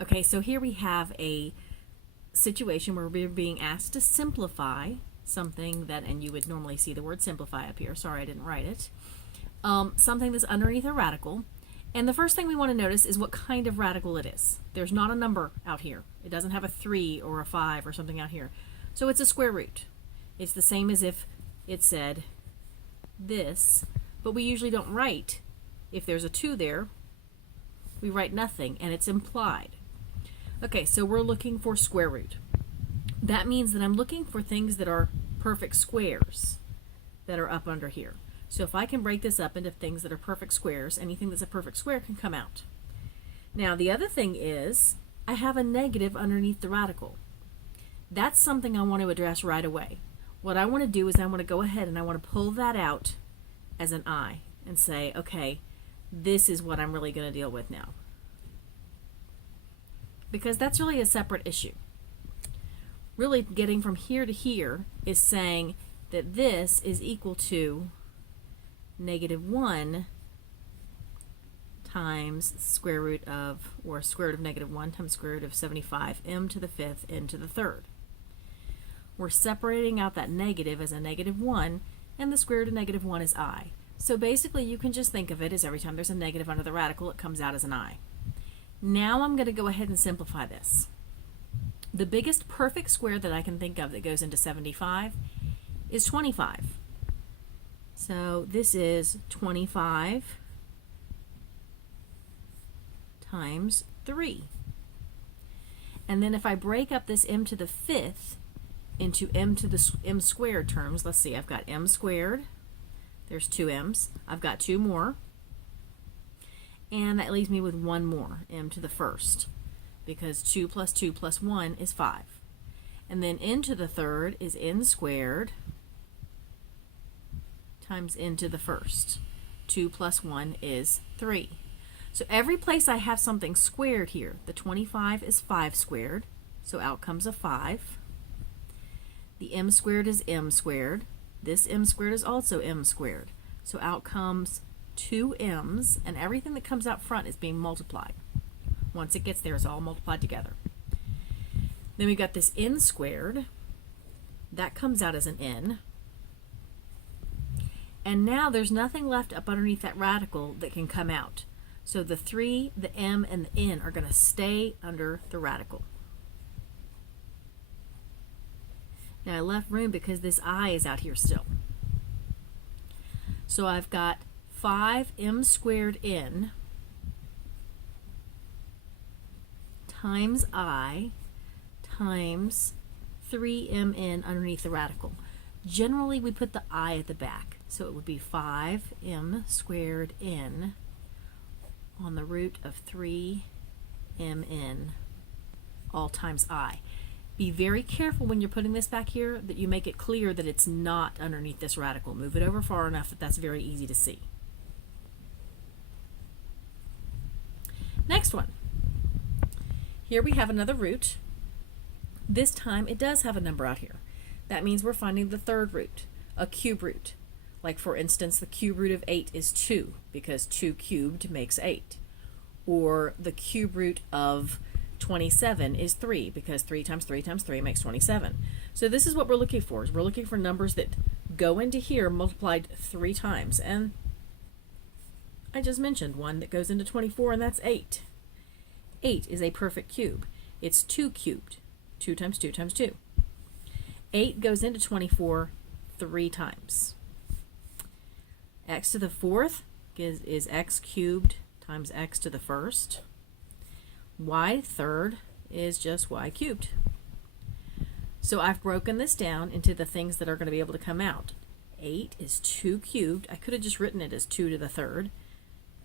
Okay, so here we have a situation where we're being asked to simplify something that, and you would normally see the word simplify up here. Sorry, I didn't write it. Something that's underneath a radical. And the first thing we want to notice is what kind of radical it is. There's not a number out here. It doesn't have a 3 or a 5 or something out here. So it's a square root. It's the same as if it said this, but we usually don't write. If there's a 2 there, we write nothing, and it's implied. Okay, so we're looking for square root. That means that I'm looking for things that are perfect squares that are up under here. So if I can break this up into things that are perfect squares, anything that's a perfect square can come out. Now the other thing is, I have a negative underneath the radical. That's something I want to address right away. What I want to do is I want to go ahead and I want to pull that out as an I and say, okay, this is what I'm really going to deal with now. Because that's really a separate issue. Really getting from here to here is saying that this is equal to -1 times square root of, or square root of -1 times square root of 75 m to the 5th n to the 3rd. We're separating out that negative as a -1, and the square root of -1 is I. So basically you can just think of it as every time there's a negative under the radical, it comes out as an I. Now I'm going to go ahead and simplify this. The biggest perfect square that I can think of that goes into 75 is 25. So this is 25 times 3. And then if I break up this m to the 5th into m to the m squared terms, let's see, I've got m squared, there's 2 m's, I've got 2 more, and that leaves me with 1 more, m to the 1st, because 2 plus 2 plus 1 is 5. And then n to the 3rd is n squared times n to the 1st. 2 plus 1 is 3. So every place I have something squared here, the 25 is 5 squared, so out comes a 5. The m squared is m squared. This m squared is also m squared. So out comes 2 m's, and everything that comes out front is being multiplied. Once it gets there, it's all multiplied together. Then we got this n squared. That comes out as an n. And now there's nothing left up underneath that radical that can come out. So the 3, the m, and the n are going to stay under the radical. Now I left room because this I is out here still. So I've got 5m squared n times I times 3mn underneath the radical. Generally we put the I at the back, so it would be 5m squared n on the root of 3mn all times I. Be very careful when you're putting this back here that you make it clear that it's not underneath this radical. Move it over far enough that that's very easy to see. Next one. Here we have another root. This time it does have a number out here. That means we're finding the 3rd root, a cube root. Like for instance, the cube root of 8 is 2, because 2 cubed makes 8. Or the cube root of 27 is 3, because 3 times 3 times 3 makes 27. So this is what we're looking for. We're looking for numbers that go into here multiplied 3 times. And I just mentioned one that goes into 24, and that's 8. 8 is a perfect cube. It's 2 cubed. 2 times 2 times 2. 8 goes into 24 3 times. X to the 4th is x cubed times x to the 1st. Y 3rd is just y cubed. So I've broken this down into the things that are going to be able to come out. 8 is 2 cubed. I could have just written it as 2 to the 3rd,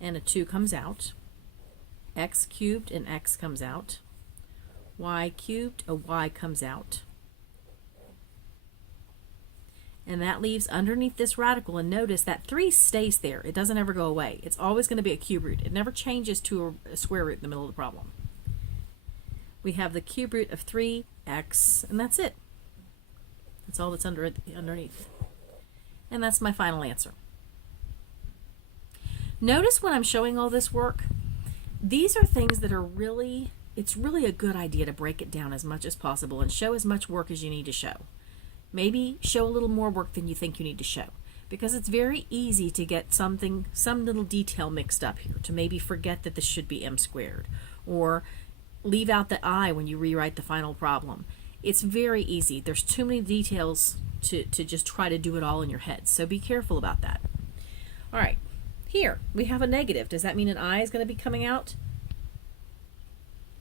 and a 2 comes out. X cubed and x comes out. Y cubed, a y comes out. And that leaves underneath this radical, and notice that 3 stays there. It doesn't ever go away. It's always going to be a cube root. It never changes to a square root in the middle of the problem. We have the cube root of 3x, and that's it. That's all that's underneath. And that's my final answer. Notice when I'm showing all this work, these are things that are really it's really a good idea to break it down as much as possible and show as much work as you need to show. Maybe show a little more work than you think you need to show, because it's very easy to get some little detail mixed up here, to maybe forget that this should be m squared, or leave out the I when you rewrite the final problem. It's very easy. There's too many details to just try to do it all in your head, so be careful about that. All right, here we have a negative. Does that mean an I is going to be coming out?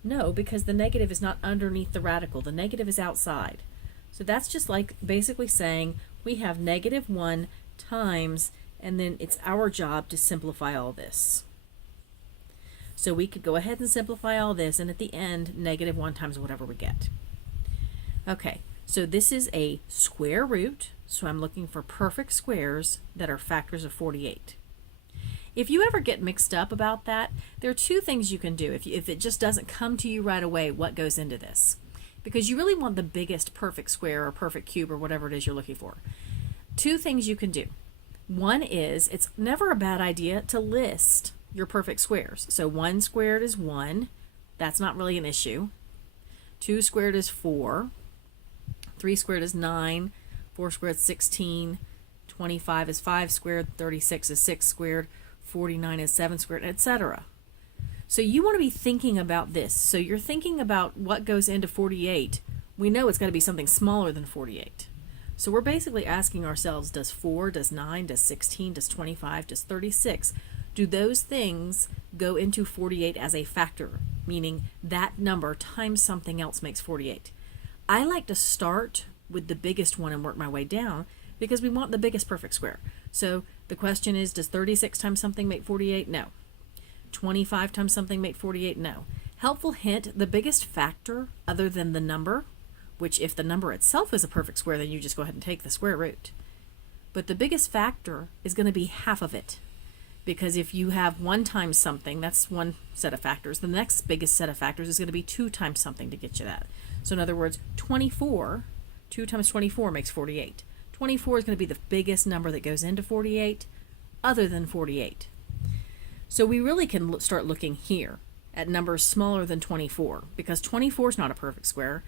No, because the negative is not underneath the radical. The negative is outside. So that's just like basically saying we have -1 times, and then it's our job to simplify all this. So we could go ahead and simplify all this, and at the end, -1 times whatever we get. Okay, so this is a square root, so I'm looking for perfect squares that are factors of 48. If you ever get mixed up about that, there are two things you can do if it just doesn't come to you right away what goes into this. Because you really want the biggest perfect square or perfect cube or whatever it is you're looking for. Two things you can do. One is, it's never a bad idea to list your perfect squares. So 1 squared is 1. That's not really an issue. 2 squared is 4. 3 squared is 9. 4 squared is 16. 25 is 5 squared. 36 is 6 squared. 49 is 7 squared, etc. So you want to be thinking about this. So you're thinking about what goes into 48. We know it's got to be something smaller than 48. So we're basically asking ourselves, does 4, does 9, does 16, does 25, does 36, do those things go into 48 as a factor, meaning that number times something else makes 48? I like to start with the biggest one and work my way down because we want the biggest perfect square. So the question is, does 36 times something make 48? No. 25 times something make 48? No. Helpful hint, the biggest factor other than the number, which if the number itself is a perfect square, then you just go ahead and take the square root. But the biggest factor is going to be half of it. Because if you have 1 times something, that's one set of factors. The next biggest set of factors is going to be 2 times something to get you that. So in other words, 24, 2 times 24 makes 48. 24 is going to be the biggest number that goes into 48 other than 48. So we really can start looking here at numbers smaller than 24, because 24 is not a perfect square.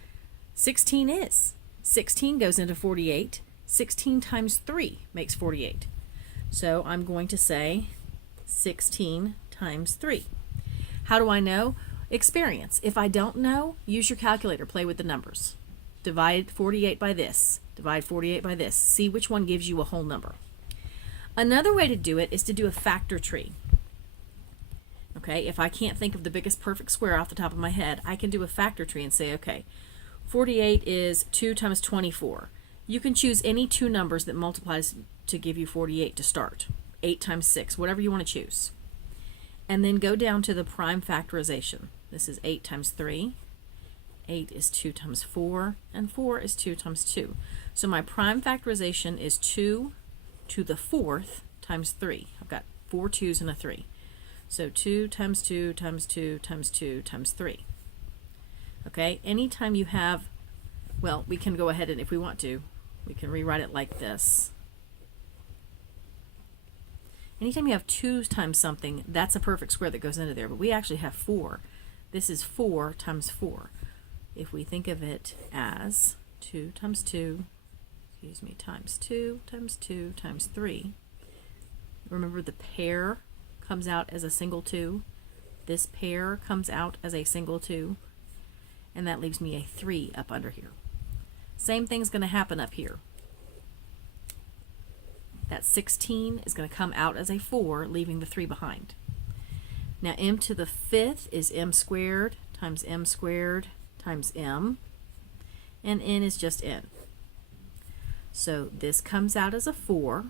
16 is. 16 goes into 48. 16 times 3 makes 48. So I'm going to say 16 times 3. How do I know? Experience. If I don't know, use your calculator. Play with the numbers. Divide 48 by this. Divide 48 by this. See which one gives you a whole number. Another way to do it is to do a factor tree. Okay, if I can't think of the biggest perfect square off the top of my head, I can do a factor tree and say, okay, 48 is 2 times 24. You can choose any two numbers that multiplies to give you 48 to start. 8 times 6, whatever you want to choose. And then go down to the prime factorization. This is 8 times 3. 8 is 2 times 4, and 4 is 2 times 2. So my prime factorization is 2 to the 4th times 3. I've got 4 2's and a 3. So 2 times 2 times 2 times 2 times 3. Okay, anytime you have, well, we can go ahead and, if we want to, we can rewrite it like this. Anytime you have 2 times something, that's a perfect square that goes into there, but we actually have 4. This is 4 times 4. If we think of it as 2 times 2, times 2 times 2 times 3, remember the pair comes out as a single 2. This pair comes out as a single 2. And that leaves me a 3 up under here. Same thing's going to happen up here. That 16 is going to come out as a 4, leaving the 3 behind. Now m to the 5th is m squared times m squared times m. And n is just n. So this comes out as a 4.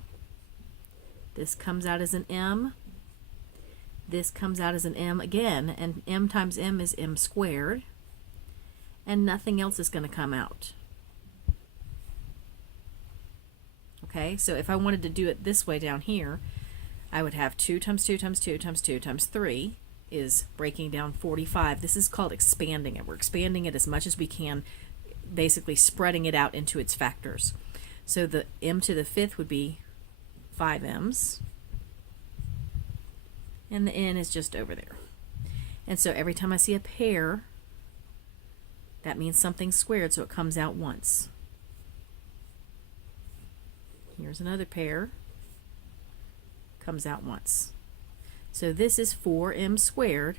This comes out as an m. This comes out as an m again, and m times m is m squared, and nothing else is going to come out. Okay, so if I wanted to do it this way down here, I would have 2 times 2 times 2 times 2 times 3 is breaking down 45. This is called expanding it. We're expanding it as much as we can, basically spreading it out into its factors. So the m to the 5th would be 5 m's. And the n is just over there. And so every time I see a pair That means something's squared, so it comes out once. Here's another pair. Comes out once. So this is 4m squared.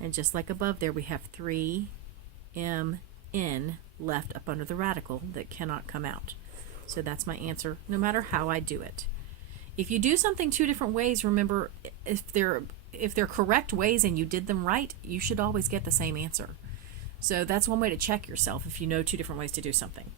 And just like above there, we have 3mn left up under the radical that cannot come out. So that's my answer, no matter how I do it. If you do something two different ways, remember, if they're correct ways and you did them right, you should always get the same answer. So that's one way to check yourself if you know two different ways to do something.